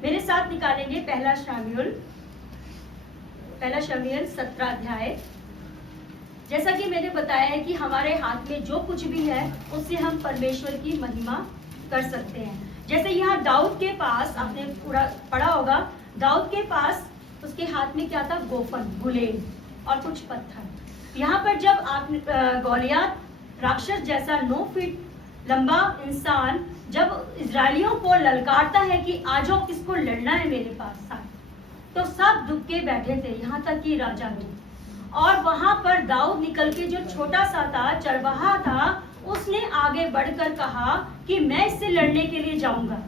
मेरे साथ निकालेंगे पहला शमूएल 17 अध्याय। जैसा कि मैंने बताया है कि हमारे हाथ में जो कुछ भी है उससे हम परमेश्वर की महिमा कर सकते हैं। जैसे यहाँ दाऊद के पास, आपने पूरा पढ़ा होगा, दाऊद के पास उसके हाथ में क्या था? गोफन, गुलेल और कुछ पत्थर। यहाँ पर जब आप गौलियात राक्षस जैसा 9 फीट लंबा इंसान जब इजरायलियों को ललकारता है कि आ जाओ, किसको लड़ना है मेरे पास साथ, तो सब दुबके बैठे थे, यहाँ तक कि राजा भी। और वहां पर दाऊद निकल के, जो छोटा सा था, चरवाहा था, उसने आगे बढ़कर कहा कि मैं इससे लड़ने के लिए जाऊंगा।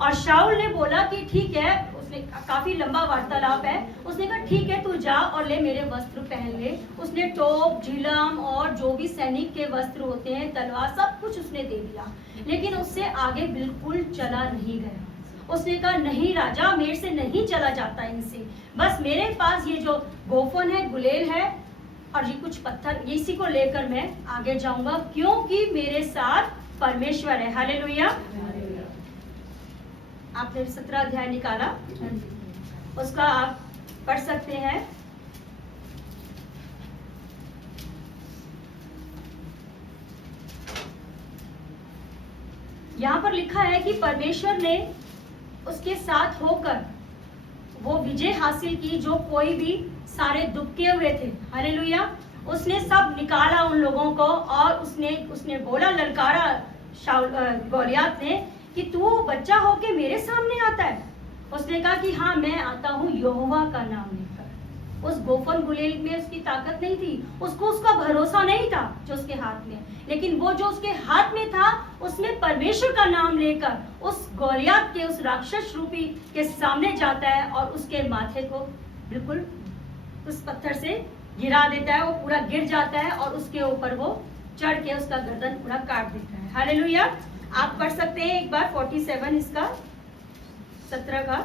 और शाऊल ने बोला कि ठीक है, उसने काफी लंबा वार्तालाप है, उसने कहा ठीक है, तू जा और ले मेरे वस्त्र पहन ले। उसने टोप, झिलम और जो भी सैनिक के वस्त्र होते हैं, तलवार, सब कुछ उसने दे दिया, लेकिन उससे आगे बिल्कुल चला नहीं गया। उसने कहा नहीं राजा, मेरे से नहीं चला जाता इनसे, बस मेरे पास ये जो गोफन है, गुलेल है और ये कुछ पत्थर, इसी को लेकर मैं आगे जाऊंगा, क्योंकि मेरे साथ परमेश्वर है। हालेलुया। आपने 17 अध्याय निकाला, उसका आप पढ़ सकते हैं। यहाँ पर लिखा है कि परमेश्वर ने उसके साथ होकर वो विजय हासिल की, जो कोई भी सारे दुबके हुए थे। हालेलुया। उसने सब निकाला उन लोगों को, और उसने बोला, ललकारा गौलियात ने कि तू बच्चा होके मेरे सामने आता है। उसने कहा कि हाँ, मैं आता हूँ यहोवा का नाम लेकर। उस गोफन गुलेल में उसकी ताकत नहीं थी, उसको उसका भरोसा नहीं था जो उसके हाथ में, लेकिन वो जो उसके हाथ में था, उसमें परमेश्वर का नाम लेकर उस गौलियात के, उस राक्षस रूपी के सामने जाता है और उसके माथे को बिल्कुल उस पत्थर से गिरा देता है। वो पूरा गिर जाता है और उसके ऊपर वो चढ़ के उसका गर्दन पूरा काट देता है। हालेलुया। आप पढ़ सकते हैं एक बार 47 इसका 17 का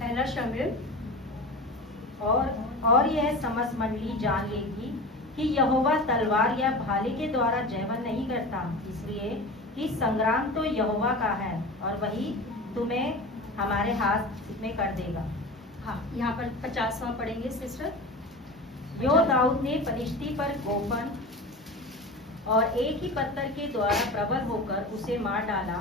पहला शमूएल। और यह समस्त मंडली जान लेगी कि यहोवा तलवार या भाले के द्वारा जयवन नहीं करता, इसलिए कि संग्राम तो यहोवा का है और वही तुम्हें हमारे हाथ में कर देगा। हाँ, यहाँ पर 50वां पढ़ेंगे सिस्टर। यो दाऊद ने फलिश्ती पर गोफन और एक ही पत्थर के द्वारा प्रबल होकर उसे मार डाला,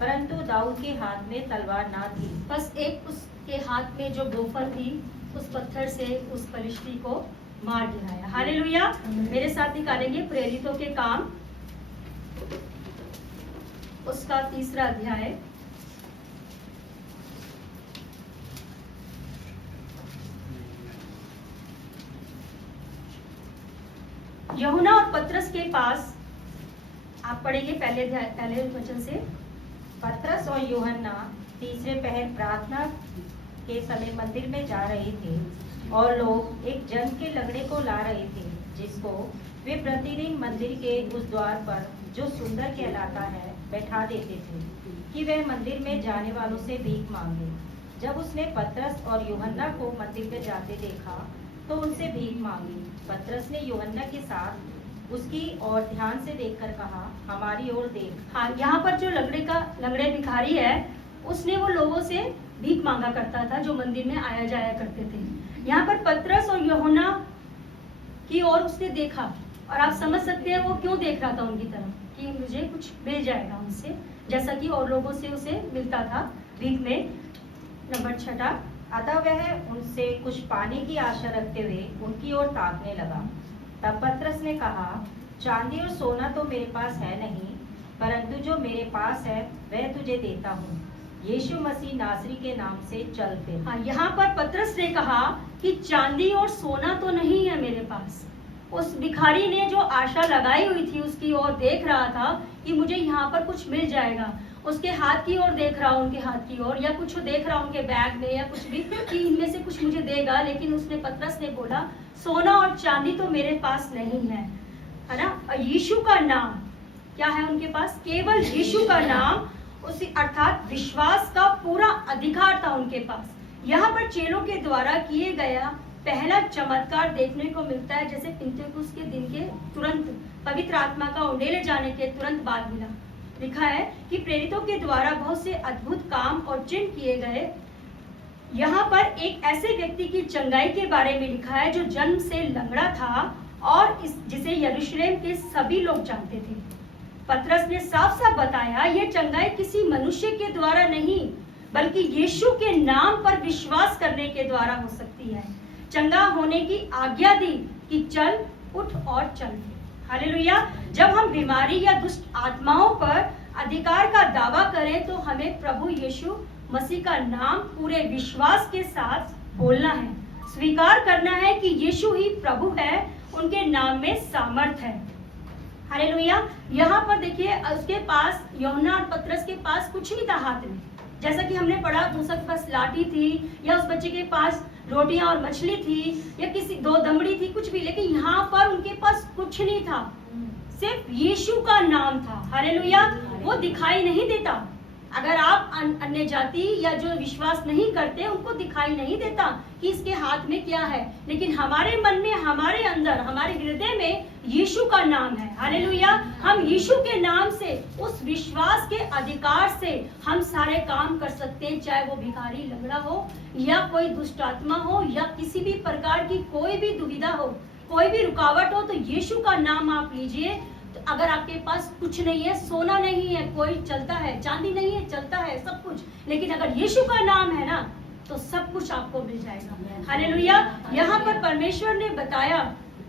परंतु दाऊद के हाथ में तलवार ना थी। बस एक उसके हाथ में जो गोफन थी, उस पत्थर से उस फलिश्ती को मार गिराया। हालेलुया। मेरे साथ निकालेंगे प्रेरितों के काम, उसका 3रा अध्याय। यूहन्ना और पतरस के पास, आप पढ़ेंगे पहले वचन से। पतरस और यूहन्ना तीसरे पहर प्रार्थना के समय मंदिर में जा रहे थे, और लोग एक जन के लंगड़े को ला रहे थे, जिसको वे प्रतिदिन मंदिर के उस द्वार पर, जो सुंदर कहलाता है, बैठा देते थे कि वह मंदिर में जाने वालों से भीख मांगे। जब उसने पतरस और यूहन्ना को मंदिर में जाते देखा तो उनसे भीख मांगी। पतरस ने यूहन्ना के साथ उसकी ओर ध्यान से देखकर कहा, हमारी ओर देख। हाँ, यहाँ पर जो लंगड़े भिखारी है, उसने वो लोगों से भीख मांगा करता था जो मंदिर में आया जाया करते थे। यहाँ पर पतरस और यूहन्ना की ओर उसने देखा, और आप समझ सकते हैं वो क्यों देख रहा था उनकी तरफ, कि मुझे कुछ मिल जाएगा उनसे, जैसा कि और लोगों से उसे मिलता था भीख में। नंबर 6। अतः वह उनसे कुछ पाने की आशा रखते हुए उनकी ओर ताकने लगा। तब पतरस ने कहा, चांदी और सोना तो मेरे पास है नहीं, परंतु जो मेरे पास है वह तुझे देता हूँ। यीशु मसीह नासरी के नाम से चल फिर। हाँ, यहाँ पर पतरस ने कहा कि चांदी और सोना तो नहीं है मेरे पास। उस भिखारी ने जो आशा लगाई हुई थी उसकी ओर देख रहा था कि मुझे यहाँ पर कुछ मिल जाएगा। उसके हाथ की ओर देख रहा, उनके हाथ की ओर, या कुछ देख रहा उनके बैग में या कुछ भी, कि इनमें से कुछ मुझे देगा। लेकिन उसने, पतरस ने बोला, सोना और चांदी तो मेरे पास नहीं है ना। और यीशु का नाम क्या है उनके पास? केवल यीशु का नाम, उसी अर्थात विश्वास का पूरा अधिकार था उनके पास। यहाँ पर चेलों के द्वारा किए गया पहला चमत्कार देखने को मिलता है, जैसे पिंतेकुस्त के दिन के तुरंत, पवित्र आत्मा का उंडेले जाने के तुरंत बाद मिला। लिखा है कि प्रेरितों के द्वारा बहुत से अद्भुत काम और चिन्ह किए गए। यहाँ पर एक ऐसे व्यक्ति की चंगाई के बारे में लिखा है जो जन्म से लंगड़ा था, और जिसे यरूशलेम के सभी लोग जानते थे। पतरस ने साफ साफ बताया, यह चंगाई किसी मनुष्य के द्वारा नहीं, बल्कि यीशु के नाम पर विश्वास करने के द्वारा हो सकती है। चंगा होने की आज्ञा दी कि चल, उठ और चल। हालेलुया। जब हम बीमारी या दुष्ट आत्माओं पर अधिकार का दावा करें तो हमें प्रभु यीशु मसीह का नाम पूरे विश्वास के साथ बोलना है, स्वीकार करना है कि यीशु ही प्रभु है, उनके नाम में सामर्थ है। हालेलुया। यहाँ पर देखिए, उसके पास, यूहन्ना और पतरस के पास कुछ नहीं था हाथ में, जैसा कि हमने पढ़ा, मूसा के पास लाठी थी, या उस बच्चे के पास रोटियां और मछली थी, या किसी 2 दमड़ी थी, कुछ भी। लेकिन यहाँ पर उनके पास कुछ नहीं था, सिर्फ यीशु का नाम था। हालेलुया। वो दिखाई नहीं देता। अगर आप अन्य जाति या जो विश्वास नहीं करते, उनको दिखाई नहीं देता कि इसके हाथ में क्या है, लेकिन हमारे मन में, हमारे अंदर, हमारे हृदय में यीशु का नाम है। हालेलुया। हम यीशु के नाम से, उस विश्वास के अधिकार से हम सारे काम कर सकते हैं, चाहे वो भिखारी, लंगड़ा हो, या कोई दुष्ट आत्मा हो, या किसी भी प्रकार की कोई भी दुविधा हो, कोई भी रुकावट हो, तो यीशु का नाम आप लीजिए। तो अगर आपके पास कुछ नहीं है, सोना नहीं है, कोई चलता है, चांदी नहीं है, चलता है सब कुछ, लेकिन अगर यीशु का नाम है ना, तो सब कुछ आपको मिल जाएगा। हालेलुया। यहाँ पर परमेश्वर ने बताया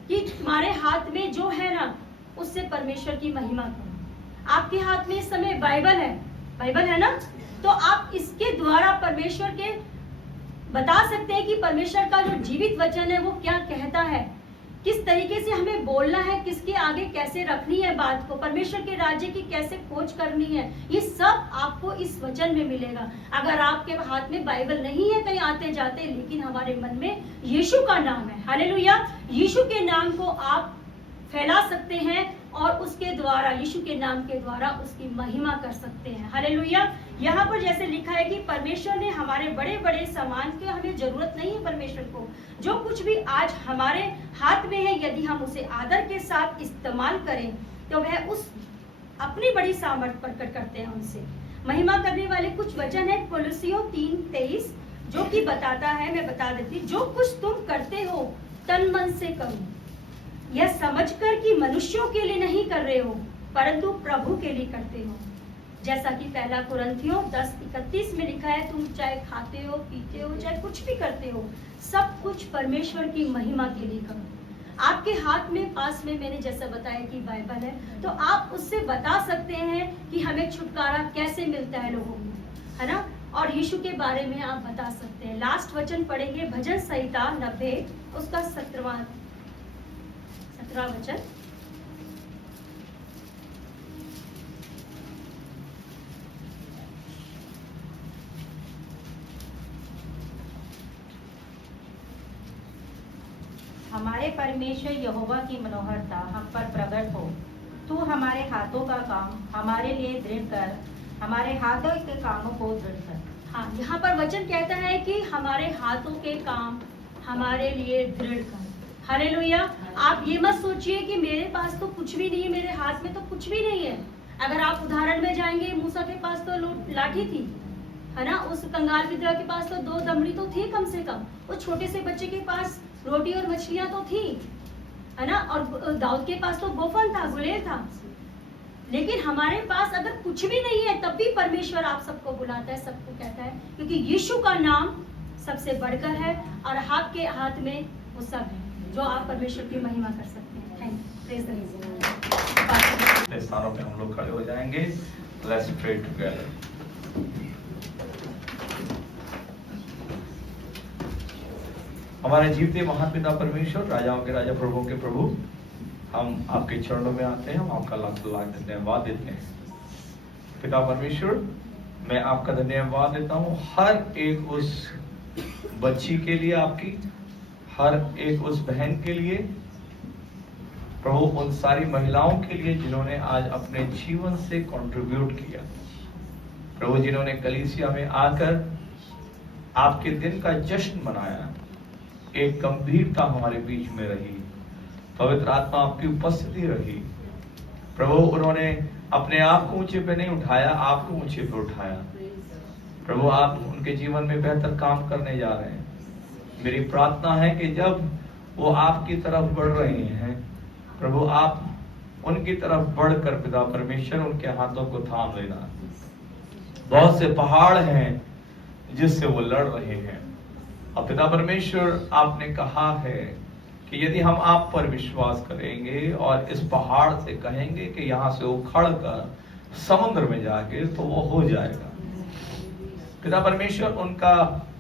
कि तुम्हारे हाथ में जो है ना, उससे परमेश्वर की महिमा करो। आपके हाथ में इस समय बाइबल है ना, तो आप इसके द्वारा परमेश्वर के बता सकते हैं कि परमेश्वर का जो जीवित वचन है वो क्या कहता है, किस तरीके से हमें बोलना है, किसके आगे कैसे रखनी है बात को, परमेश्वर के राज्य की कैसे खोज करनी है, ये सब आपको इस वचन में मिलेगा। अगर आपके हाथ में बाइबल नहीं है कहीं आते जाते, लेकिन हमारे मन में यीशु का नाम है, हालेलुया, यीशु के नाम को आप फैला सकते हैं और उसके द्वारा, यीशु के नाम के द्वारा उसकी महिमा कर सकते हैं। हालेलुया। यहाँ पर जैसे लिखा है कि परमेश्वर ने हमारे बड़े बड़े सामान की हमें जरूरत नहीं है। परमेश्वर को जो कुछ भी आज हमारे हाथ में है, यदि हम उसे आदर के साथ इस्तेमाल करें तो वह उस अपनी बड़ी सामर्थ प्रकट करते हैं उनसे। महिमा करने वाले कुछ वचन है कोलोसियों 3:23 जो कि बताता है, मैं बता देती, जो कुछ तुम करते हो तन मन से करो, यह समझकर कि मनुष्यों के लिए नहीं कर रहे हो परंतु प्रभु के लिए करते हो। जैसा कि पहला कुरिन्थियों 10:31 में लिखा है, तुम चाहे खाते हो, पीते हो, चाहे कुछ भी करते हो, सब कुछ परमेश्वर की महिमा के लिए करो। आपके हाथ में पास में मैंने जैसा बताया कि बाइबल है, तो आप उससे बता सकते हैं कि हमें छुटकारा कैसे मिलता है लोगों को, है ना। और यीशु के बारे में आप बता सकते हैं। लास्ट वचन पढ़ेंगे भजन संहिता 90 उसका 17वां वचन। हमारे परमेश्वर यहोवा की मनोहरता हम पर प्रकट हो। तू हमारे हाथों का काम हमारे लिए दृढ़ कर, हमारे हाथों के कामों को दृढ़ कर। हाँ, यहाँ पर वचन कहता है कि हमारे हाथों के काम हमारे लिए दृढ़ कर। हालेलुया। आप ये मत सोचिए कि मेरे पास तो कुछ भी नहीं है, मेरे हाथ में तो कुछ भी नहीं है। अगर आप उदाहरण में जाएंगे, मूसा के पास तो लाठी थी, है ना। उस कंगाल विधवा के पास तो 2 दमड़ी तो थी कम से कम। उस छोटे से बच्चे के पास रोटी और मछलियां तो थी, है ना। और दाऊद के पास तो गोफन था, गुलेल था। लेकिन हमारे पास अगर कुछ भी नहीं है तब भी परमेश्वर आप सबको बुलाता है, सबको कहता है, क्योंकि यीशु का नाम सबसे बढ़कर है और आपके हाथ में वो सब है जो आप परमेश्वर की महिमा कर सकते हैं। Thank you. Praise the lord. अपने स्थानों पे हम लोग खड़े हो जाएंगे। Let's pray together. हमारे जीवते महान पिता परमेश्वर, राजाओं के राजा, प्रभुओं के प्रभु, हम आपके चरणों में आते हैं। हम आपका लाख लाख धन्यवाद देते हैं। पिता परमेश्वर, मैं आपका धन्यवाद देता हूँ हर एक उस बच्ची के लिए, आपकी हर एक उस बहन के लिए, प्रभु उन सारी महिलाओं के लिए जिन्होंने आज अपने जीवन से कंट्रीब्यूट किया, प्रभु जिन्होंने कलीसिया में आकर आपके दिन का जश्न मनाया। एक गंभीरता हमारे बीच में रही, पवित्र आत्मा आपकी उपस्थिति रही। प्रभु उन्होंने अपने आप को ऊंचे पे नहीं उठाया, आपको ऊंचे पे उठाया। प्रभु आप उनके जीवन में बेहतर काम करने जा रहे हैं। मेरी प्रार्थना है कि जब वो आपकी तरफ बढ़ रहे हैं, प्रभु आप उनकी तरफ बढ़कर पिता परमेश्वर उनके हाथों को थाम लेना। बहुत से पहाड़ हैं जिससे वो लड़ रहे हैं, और पिता परमेश्वर आपने कहा है कि यदि हम आप पर विश्वास करेंगे और इस पहाड़ से कहेंगे कि यहाँ से उखड़ कर समुद्र में जाके, तो वो हो जाएगा। पिता परमेश्वर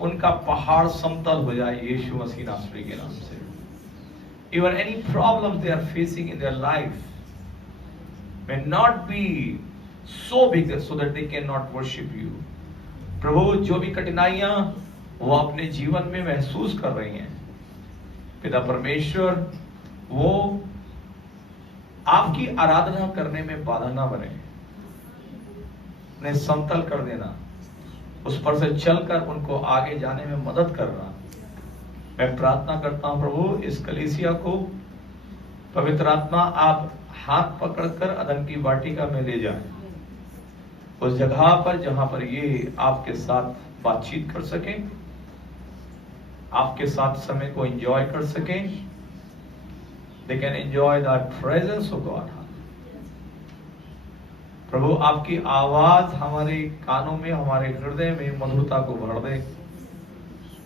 उनका पहाड़ समतल हो जाए यीशु मसीह नासरी के नाम से। Even any problems they are facing in their life may not be so big so that they cannot worship you. प्रभु जो भी कठिनाइयां वो अपने जीवन में महसूस कर रही हैं, पिता परमेश्वर वो आपकी आराधना करने में बाधा ना बने, उन्हें समतल कर देना, उस पर से चलकर उनको आगे जाने में मदद करना। मैं प्रार्थना करता हूं प्रभु इस कलीसिया को पवित्र आत्मा आप हाथ पकड़कर अदन की वाटिका में ले जाएं, उस जगह पर जहां पर ये आपके साथ बातचीत कर सकें, आपके साथ समय को एंजॉय कर सकें। They can enjoy that presence of God. प्रभु आपकी आवाज हमारे कानों में, हमारे हृदय में मधुरता को भर दे।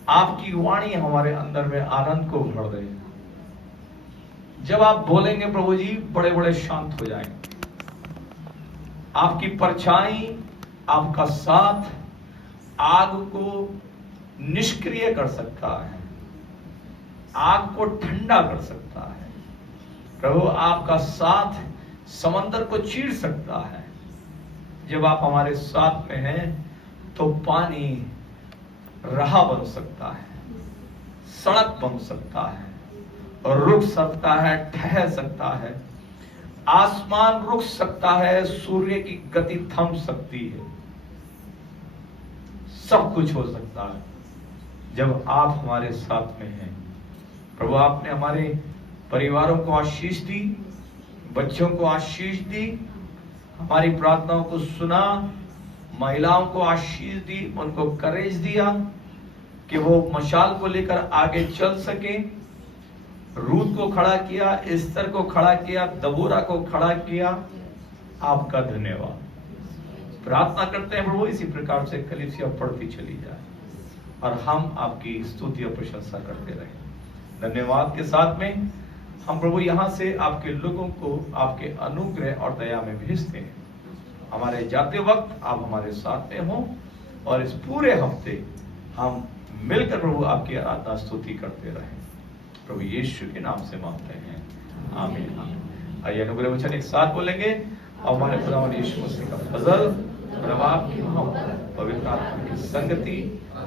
आपकी वाणी हमारे अंदर में आनंद को भर दे। जब आप बोलेंगे प्रभु जी, बड़े बड़े शांत हो जाएंगे। आपकी परछाई, आपका साथ आग को निष्क्रिय कर सकता है, आग को ठंडा कर सकता है। प्रभु आपका साथ समंदर को चीर सकता है। जब आप हमारे साथ में हैं तो पानी राह बन सकता है, सड़क बन सकता है, और रुक सकता है, ठहर सकता है, आसमान रुक सकता है, सूर्य की गति थम सकती है। सब कुछ हो सकता है जब आप हमारे साथ में हैं। प्रभु आपने हमारे परिवारों को आशीष दी, बच्चों को आशीष दी, हमारी प्रार्थनाओं को सुना, महिलाओं को आशीष दी, उनको करेज दिया कि वो मशाल को लेकर आगे चल सके। रूत को खड़ा किया, एस्तर को खड़ा किया, दबोरा को खड़ा किया। आपका धन्यवाद। प्रार्थना करते हैं प्रभु इसी प्रकार से कलीसिया बढ़ती चली जाए और हम आपकी स्तुति और प्रशंसा करते रहें। धन्यवाद के साथ में हम प्रभु यहाँ से आपके लोगों को आपके अनुग्रह और दया में भेजते हैं। हमारे जाते वक्त आप हमारे साथ में हो और इस पूरे हफ्ते हम मिलकर प्रभु आपकी आराधना स्तुति करते रहें। प्रभु यीशु के नाम से मांगते हैं, आमीन। आइए अनुग्रह वचन एक साथ बोलेंगे और हमारे खुदावंद यीशु मसीह का फजल, प्रभाव की मोहब्बत, पवित्र आत्मा की संगति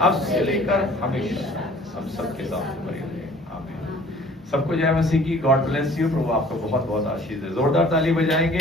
अब से लेकर हमेशा हम सबके साथ बनी रहे। आमीन। सबको जय मसीह की। God bless you. प्रभु आपको बहुत बहुत आशीष दे। जोरदार ताली बजाएंगे।